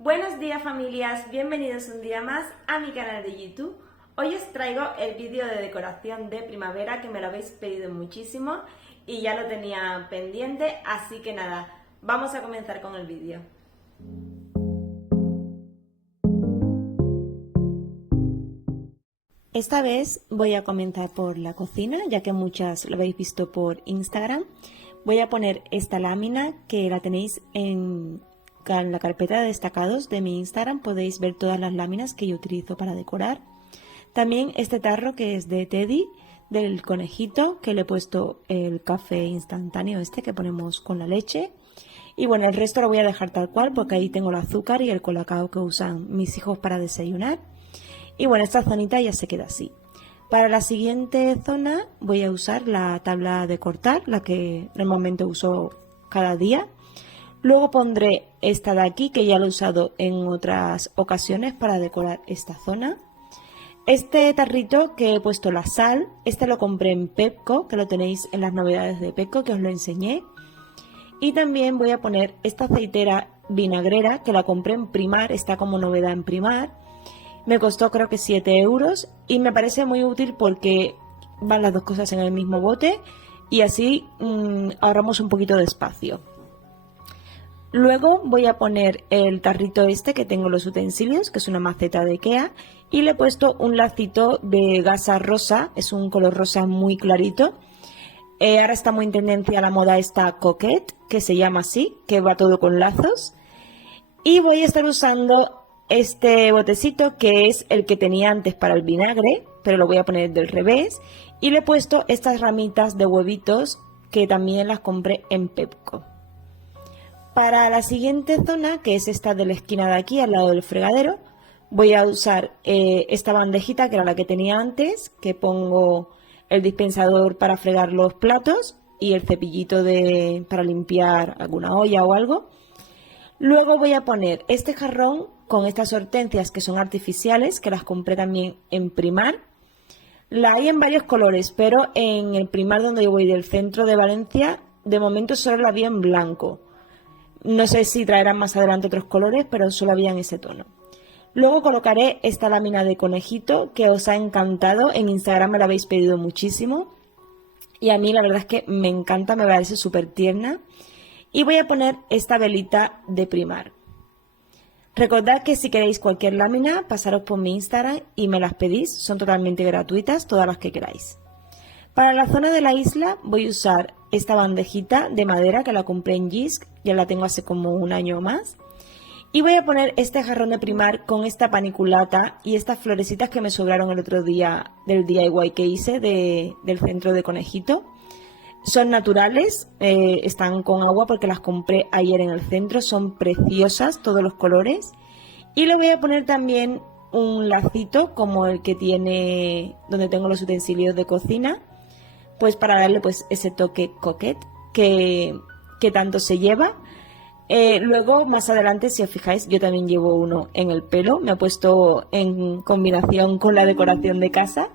Buenos días familias, bienvenidos un día más a mi canal de YouTube. Hoy os traigo el vídeo de decoración de primavera que me lo habéis pedido muchísimo y ya lo tenía pendiente, así que nada, vamos a comenzar con el vídeo. Esta vez voy a comenzar por la cocina, ya que muchas lo habéis visto por Instagram. Voy a poner esta lámina que la tenéis en la carpeta de destacados de mi Instagram. Podéis ver todas las láminas que yo utilizo para decorar. También este tarro que es de Teddy, del conejito, que le he puesto el café instantáneo este que ponemos con la leche. Y bueno, el resto lo voy a dejar tal cual porque ahí tengo el azúcar y el colacao que usan mis hijos para desayunar. Y bueno, esta zonita ya se queda así. Para la siguiente zona voy a usar la tabla de cortar, la que normalmente uso cada día. Luego pondré esta de aquí, que ya lo he usado en otras ocasiones para decorar esta zona. Este tarrito que he puesto la sal, este lo compré en Pepco, que lo tenéis en las novedades de Pepco, que os lo enseñé. Y también voy a poner esta aceitera vinagrera, que la compré en Primar, está como novedad en Primar. Me costó creo que 7 euros y me parece muy útil porque van las dos cosas en el mismo bote y así ahorramos un poquito de espacio. Luego voy a poner el tarrito este que tengo los utensilios, que es una maceta de Ikea, y le he puesto un lacito de gasa rosa, es un color rosa muy clarito. Ahora está muy en tendencia la moda esta coquette, que se llama así, que va todo con lazos. Y voy a estar usando este botecito que es el que tenía antes para el vinagre, pero lo voy a poner del revés. Y le he puesto estas ramitas de huevitos que también las compré en Pepco. Para la siguiente zona, que es esta de la esquina de aquí, al lado del fregadero, voy a usar esta bandejita que era la que tenía antes, que pongo el dispensador para fregar los platos y el cepillito para limpiar alguna olla o algo. Luego voy a poner este jarrón con estas hortensias que son artificiales, que las compré también en Primar. La hay en varios colores, pero en el Primar donde yo voy del centro de Valencia, de momento solo la había en blanco. No sé si traerán más adelante otros colores, pero solo había en ese tono. Luego colocaré esta lámina de conejito que os ha encantado. En Instagram me la habéis pedido muchísimo. Y a mí la verdad es que me encanta, me parece súper tierna. Y voy a poner esta velita de Primar. Recordad que si queréis cualquier lámina, pasaros por mi Instagram y me las pedís. Son totalmente gratuitas, todas las que queráis. Para la zona de la isla voy a usar esta bandejita de madera que la compré en Jysk, ya la tengo hace como un año o más. Y voy a poner este jarrón de Primar con esta paniculata y estas florecitas que me sobraron el otro día del DIY que hice del centro de conejito. Son naturales, están con agua porque las compré ayer en el centro, son preciosas todos los colores. Y le voy a poner también un lacito como el que tiene donde tengo los utensilios de cocina, pues para darle pues ese toque coquette que tanto se lleva. Luego más adelante, si os fijáis, yo también llevo uno en el pelo, me he puesto en combinación con la decoración de casa.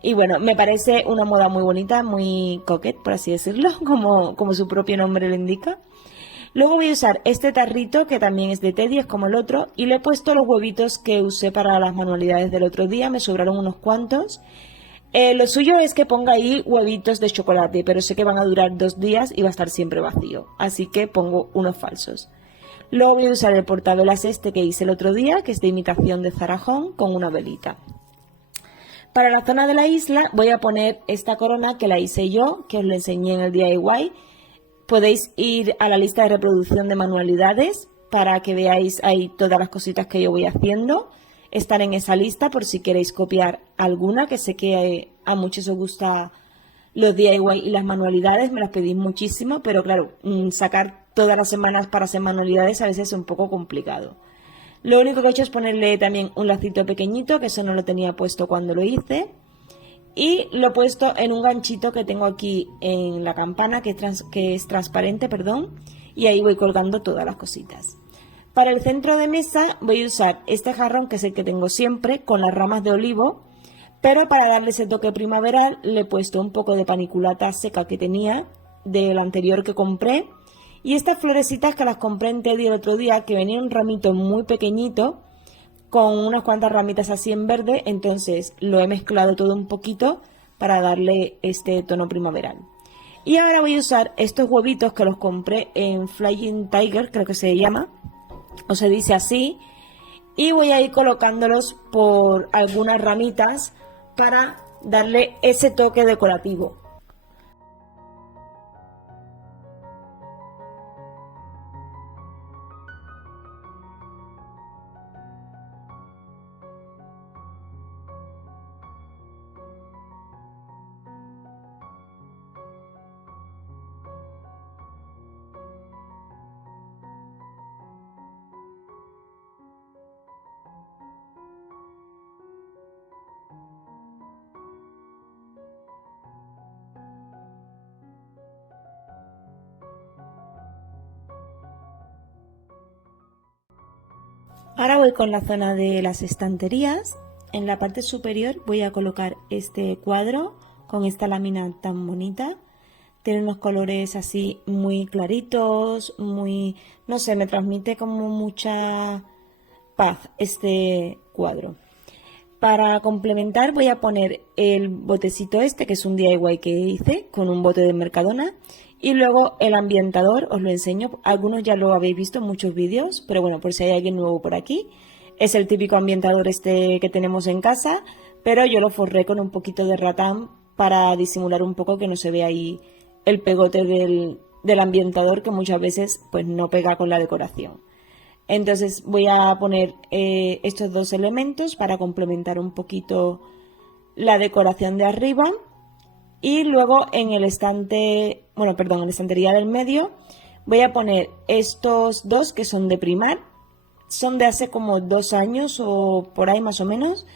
Y bueno, me parece una moda muy bonita, muy coquette, por así decirlo, como su propio nombre lo indica. Luego voy a usar este tarrito, que también es de Teddy, es como el otro, y le he puesto los huevitos que usé para las manualidades del otro día, me sobraron unos cuantos. Lo suyo es que ponga ahí huevitos de chocolate, pero sé que van a durar 2 días y va a estar siempre vacío, así que pongo unos falsos. Luego voy a usar el portavelas este que hice el otro día, que es de imitación de Zarajón, con una velita. Para la zona de la isla voy a poner esta corona que la hice yo, que os lo enseñé en el DIY. Podéis ir a la lista de reproducción de manualidades para que veáis ahí todas las cositas que yo voy haciendo. Están en esa lista por si queréis copiar alguna, que sé que a muchos os gusta los DIY y las manualidades, me las pedís muchísimo, pero claro, sacar todas las semanas para hacer manualidades a veces es un poco complicado. Lo único que he hecho es ponerle también un lacito pequeñito, que eso no lo tenía puesto cuando lo hice. Y lo he puesto en un ganchito que tengo aquí en la campana, que es transparente, perdón. Y ahí voy colgando todas las cositas. Para el centro de mesa voy a usar este jarrón, que es el que tengo siempre, con las ramas de olivo. Pero para darle ese toque primaveral le he puesto un poco de paniculata seca que tenía del anterior que compré. Y estas florecitas que las compré en Teddy el otro día, que venía un ramito muy pequeñito, con unas cuantas ramitas así en verde, entonces lo he mezclado todo un poquito para darle este tono primaveral. Y ahora voy a usar estos huevitos que los compré en Flying Tiger, creo que se llama, o se dice así, y voy a ir colocándolos por algunas ramitas para darle ese toque decorativo. Ahora voy con la zona de las estanterías. En la parte superior voy a colocar este cuadro con esta lámina tan bonita. Tiene unos colores así muy claritos, muy, no sé, me transmite como mucha paz este cuadro. Para complementar voy a poner el botecito este, que es un DIY que hice con un bote de Mercadona. Y luego el ambientador, os lo enseño, algunos ya lo habéis visto en muchos vídeos, pero bueno, por si hay alguien nuevo por aquí. Es el típico ambientador este que tenemos en casa, pero yo lo forré con un poquito de ratán para disimular un poco que no se vea ahí el pegote del ambientador, que muchas veces pues no pega con la decoración. Entonces voy a poner estos dos elementos para complementar un poquito la decoración de arriba. Y luego en el estante, bueno, perdón, en la estantería del medio voy a poner estos dos que son de Primar. Son de hace como 2 años o por ahí más o menos.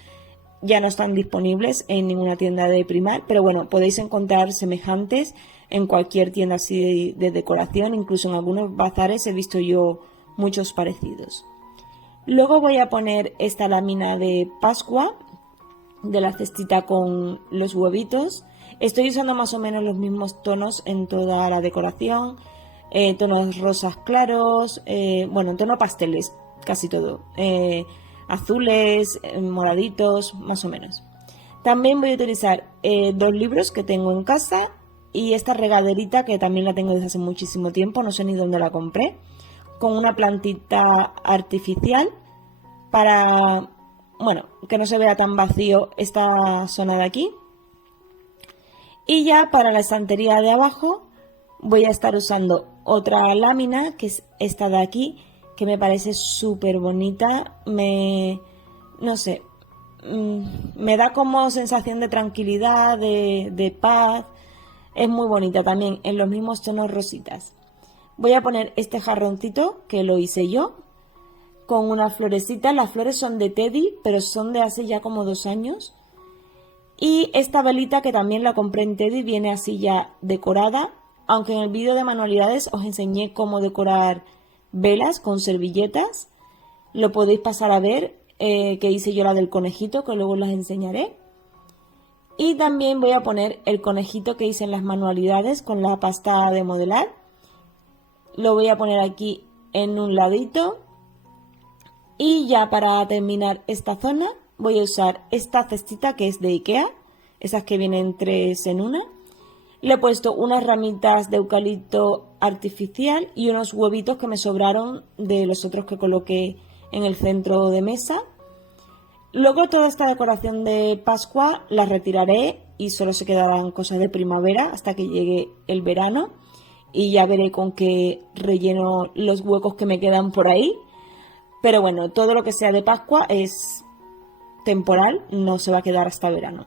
Ya no están disponibles en ninguna tienda de Primar, pero bueno, podéis encontrar semejantes en cualquier tienda así de decoración. Incluso en algunos bazares he visto yo muchos parecidos. Luego voy a poner esta lámina de Pascua de la cestita con los huevitos. Estoy usando más o menos los mismos tonos en toda la decoración, tonos rosas claros, bueno, tono pasteles, casi todo, azules, moraditos, más o menos. También voy a utilizar 2 libros que tengo en casa y esta regaderita que también la tengo desde hace muchísimo tiempo, no sé ni dónde la compré, con una plantita artificial para, bueno, que no se vea tan vacío esta zona de aquí. Y ya para la estantería de abajo voy a estar usando otra lámina, que es esta de aquí, que me parece súper bonita. No sé, me da como sensación de tranquilidad, de paz. Es muy bonita también, en los mismos tonos rositas. Voy a poner este jarroncito, que lo hice yo, con unas florecitas. Las flores son de Teddy, pero son de hace ya como 2 años. Y esta velita que también la compré en Teddy, viene así ya decorada, aunque en el vídeo de manualidades os enseñé cómo decorar velas con servilletas. Lo podéis pasar a ver, que hice yo la del conejito, que luego las enseñaré. Y también voy a poner el conejito que hice en las manualidades con la pasta de modelar. Lo voy a poner aquí en un ladito. Y ya para terminar esta zona voy a usar esta cestita que es de Ikea, esas que vienen 3 en una. Le he puesto unas ramitas de eucalipto artificial y unos huevitos que me sobraron de los otros que coloqué en el centro de mesa. Luego toda esta decoración de Pascua la retiraré y solo se quedarán cosas de primavera hasta que llegue el verano. Y ya veré con qué relleno los huecos que me quedan por ahí. Pero bueno, todo lo que sea de Pascua es temporal, no se va a quedar hasta verano.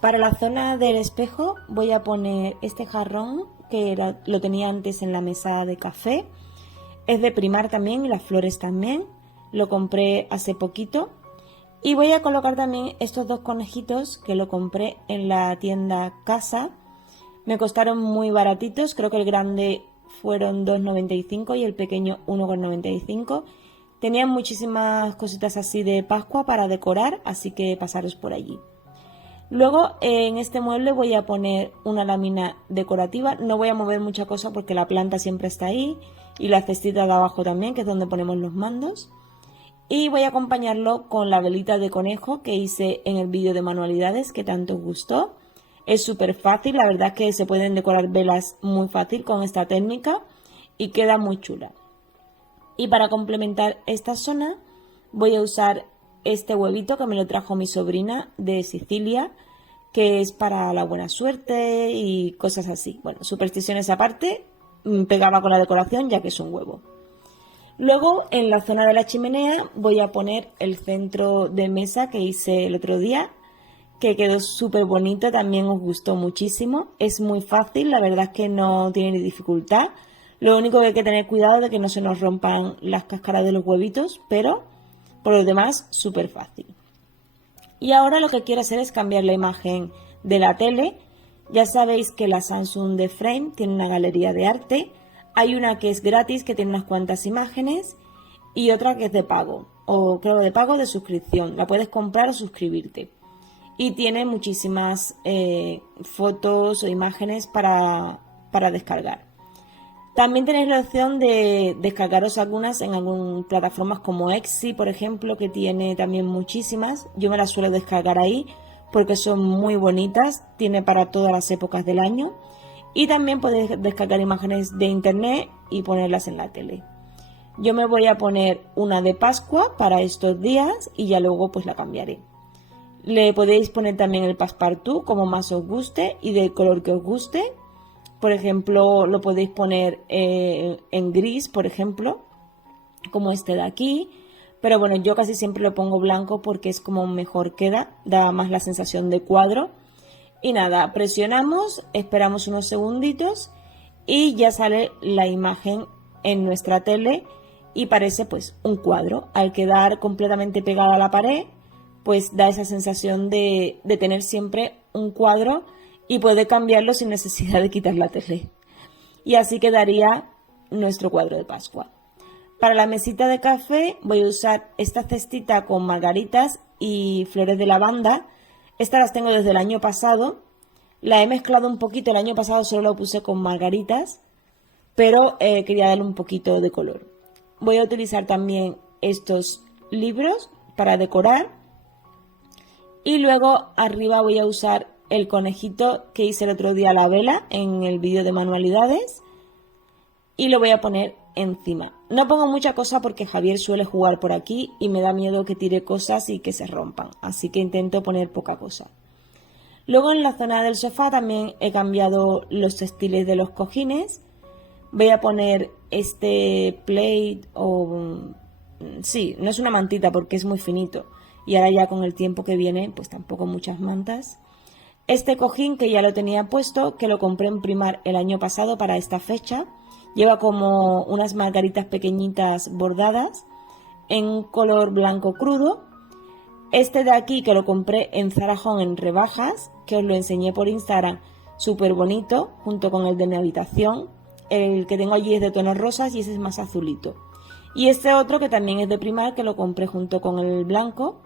Para la zona del espejo voy a poner este jarrón que lo tenía antes en la mesa de café. Es de Primar también y las flores también. Lo compré hace poquito. Y voy a colocar también estos 2 conejitos que lo compré en la tienda Casa. Me costaron muy baratitos, creo que el grande fueron 2,95 y el pequeño 1,95. Tenían muchísimas cositas así de Pascua para decorar, así que pasaros por allí. Luego en este mueble voy a poner una lámina decorativa. No voy a mover mucha cosa porque la planta siempre está ahí y la cestita de abajo también, que es donde ponemos los mandos. Y voy a acompañarlo con la velita de conejo que hice en el vídeo de manualidades que tanto os gustó. Es súper fácil, la verdad es que se pueden decorar velas muy fácil con esta técnica y queda muy chula. Y para complementar esta zona voy a usar este huevito que me lo trajo mi sobrina de Sicilia, que es para la buena suerte y cosas así. Bueno, supersticiones aparte, pegaba con la decoración ya que es un huevo. Luego en la zona de la chimenea voy a poner el centro de mesa que hice el otro día, que quedó súper bonito, también os gustó muchísimo. Es muy fácil, la verdad es que no tiene ni dificultad. Lo único que hay que tener cuidado de que no se nos rompan las cáscaras de los huevitos, pero por lo demás súper fácil. Y ahora lo que quiero hacer es cambiar la imagen de la tele. Ya sabéis que la Samsung de Frame tiene una galería de arte. Hay una que es gratis, que tiene unas cuantas imágenes, y otra que es de pago, o creo de pago de suscripción. La puedes comprar o suscribirte. Y tiene muchísimas fotos o imágenes para descargar. También tenéis la opción de descargaros algunas en plataformas como Etsy, por ejemplo, que tiene también muchísimas. Yo me las suelo descargar ahí porque son muy bonitas, tiene para todas las épocas del año. Y también podéis descargar imágenes de internet y ponerlas en la tele. Yo me voy a poner una de Pascua para estos días y ya luego pues la cambiaré. Le podéis poner también el passepartout como más os guste y del color que os guste. Por ejemplo, lo podéis poner en gris, por ejemplo, como este de aquí. Pero bueno, yo casi siempre lo pongo blanco porque es como mejor queda, da más la sensación de cuadro. Y nada, presionamos, esperamos unos segunditos y ya sale la imagen en nuestra tele y parece pues un cuadro. Al quedar completamente pegada a la pared, pues da esa sensación de tener siempre un cuadro y poder cambiarlo sin necesidad de quitar la tele. Y así quedaría nuestro cuadro de Pascua. Para la mesita de café voy a usar esta cestita con margaritas y flores de lavanda. Estas las tengo desde el año pasado. La he mezclado un poquito. El año pasado solo lo puse con margaritas, pero quería darle un poquito de color. Voy a utilizar también estos libros para decorar. Y luego arriba voy a usar el conejito que hice el otro día, la vela, en el vídeo de manualidades. Y lo voy a poner encima. No pongo mucha cosa porque Javier suele jugar por aquí y me da miedo que tire cosas y que se rompan. Así que intento poner poca cosa. Luego en la zona del sofá también he cambiado los textiles de los cojines. Voy a poner este plate o... Sí, no es una mantita porque es muy finito. Y ahora ya con el tiempo que viene, pues tampoco muchas mantas. Este cojín que ya lo tenía puesto, que lo compré en Primar el año pasado para esta fecha. Lleva como unas margaritas pequeñitas bordadas en color blanco crudo. Este de aquí que lo compré en Zara Home en rebajas, que os lo enseñé por Instagram, súper bonito, junto con el de mi habitación. El que tengo allí es de tonos rosas y ese es más azulito. Y este otro que también es de Primar, que lo compré junto con el blanco,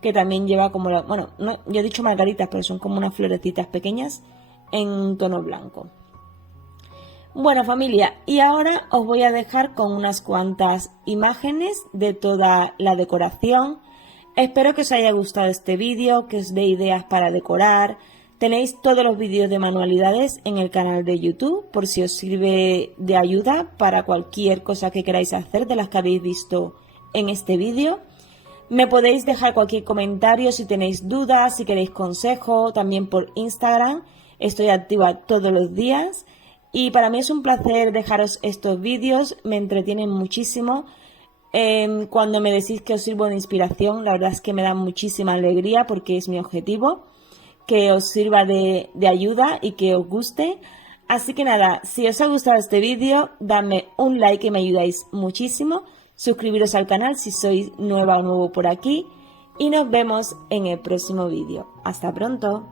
que también lleva como, bueno, no, yo he dicho margaritas, pero son como unas florecitas pequeñas en tono blanco. Bueno familia, y ahora os voy a dejar con unas cuantas imágenes de toda la decoración. Espero que os haya gustado este vídeo, que os dé ideas para decorar. Tenéis todos los vídeos de manualidades en el canal de YouTube, por si os sirve de ayuda para cualquier cosa que queráis hacer de las que habéis visto en este vídeo. Me podéis dejar cualquier comentario si tenéis dudas, si queréis consejo, también por Instagram. Estoy activa todos los días. Y para mí es un placer dejaros estos vídeos, me entretienen muchísimo. Cuando me decís que os sirvo de inspiración, la verdad es que me da muchísima alegría porque es mi objetivo, que os sirva de ayuda y que os guste. Así que nada, si os ha gustado este vídeo, dadme un like que me ayudáis muchísimo. Suscribiros al canal si sois nueva o nuevo por aquí. Y nos vemos en el próximo vídeo. Hasta pronto.